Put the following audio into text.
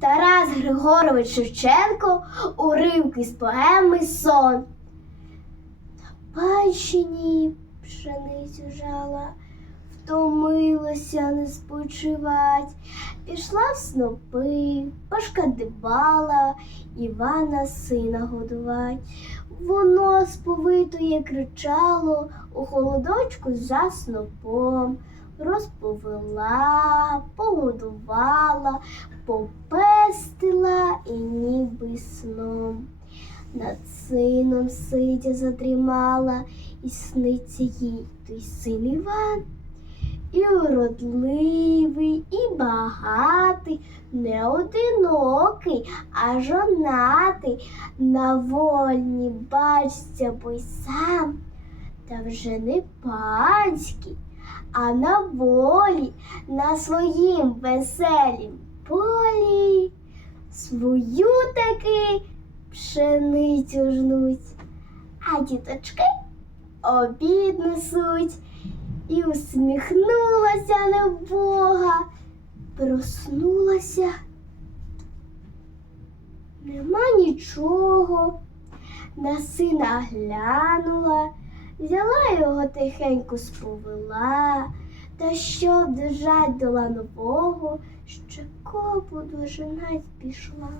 Тарас Григорович Шевченко уривки з поеми Сон. На панщині пшеницю жала, втомилася не спочивать, пішла в снопи, пошкадибала Івана сина годувать. Воно сповитує кричало у холодочку за снопом, розповела, погодувала, попестила і ніби сном. Над сином сидя задрімала, і сниться їй той син Іван. І уродливий, і багатий, не одинокий, а жонатий, на вольні бачця бо й сам, та вже не панський, а на волі, на своїм веселім полі. Свою таки пшеницю жнуть, а діточки обід несуть. І усміхнулася небога, проснулася. Нема нічого. На сина глянула, взяла його тихенько сповела, та що держать до ланового, ще копу дожинать пішла.